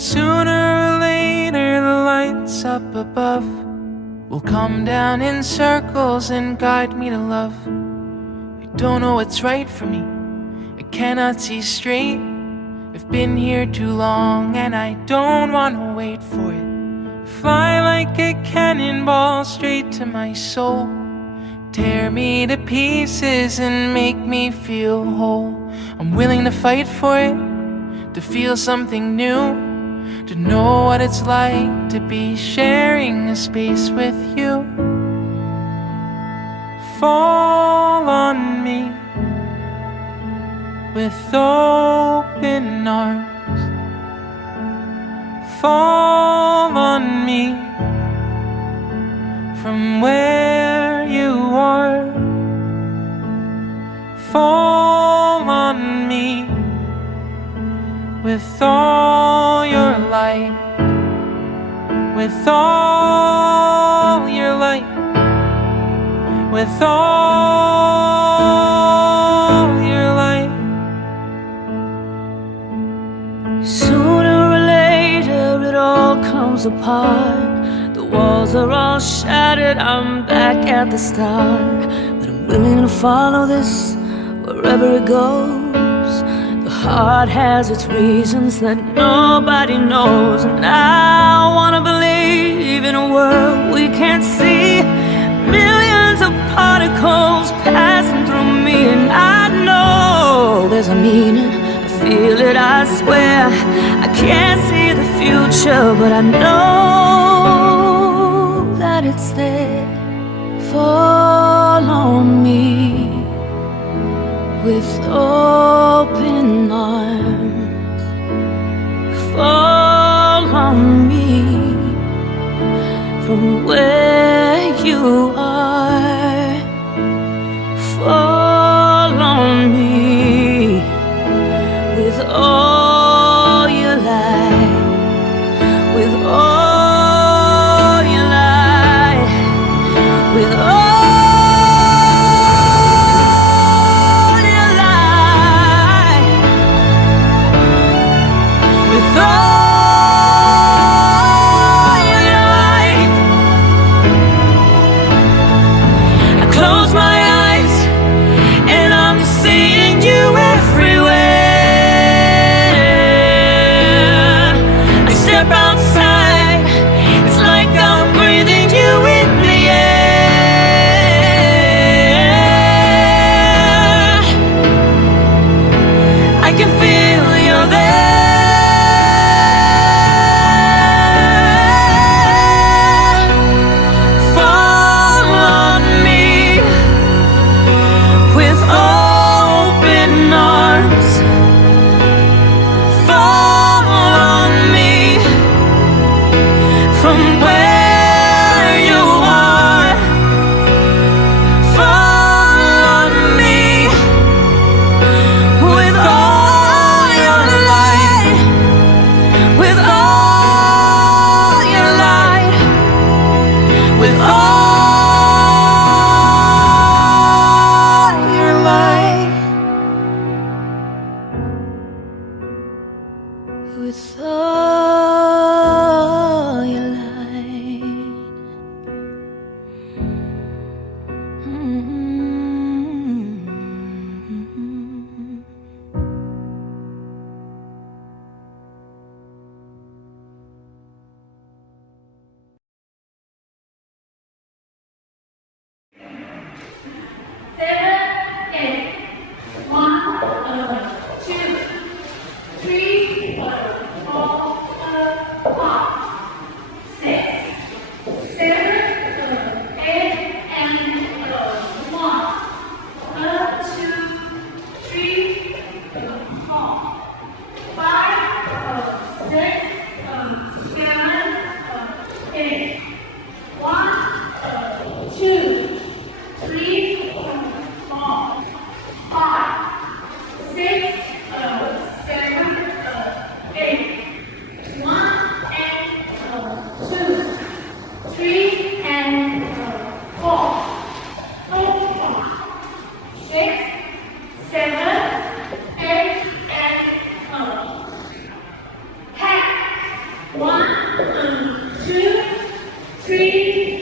Sooner or later the lights up above will come down in circles and guide me to love. I don't know what's right for me, I cannot see straight. I've been here too long and I don't want to wait for it. Fly like a cannonball straight to my soul. Tear me to pieces and make me feel whole. I'm willing to fight for it, to feel something new, to know what it's like to be sharing a space with you. Fall on me with open arms. Fall on me from where you are. Fall on me with all your light, with all your light, with all your light. Sooner or later it all comes apart. The walls are all shattered, I'm back at the start. But I'm willing to follow this wherever it goes. The heart has its reasons that nobody knows. And I wanna believe in a world we can't see. Millions of particles passing through me. And I know there's a meaning, I feel it, I swear. I can't see the future, but I know that it's there. Fall on me with open arms. Fall on me from where you are. Fall on me with all your light, with all your light, with all your light, with all your light. I close my eyes and I'm seeing you everywhere. I step outside, it's like I'm breathing you in the air. I can feel you're there. Fall on me with open arms. Fall on me from where you are. Fall on me with all your light, with all your light, with all your light, with all your light. Mm-hmm. One, two, three, four. 3,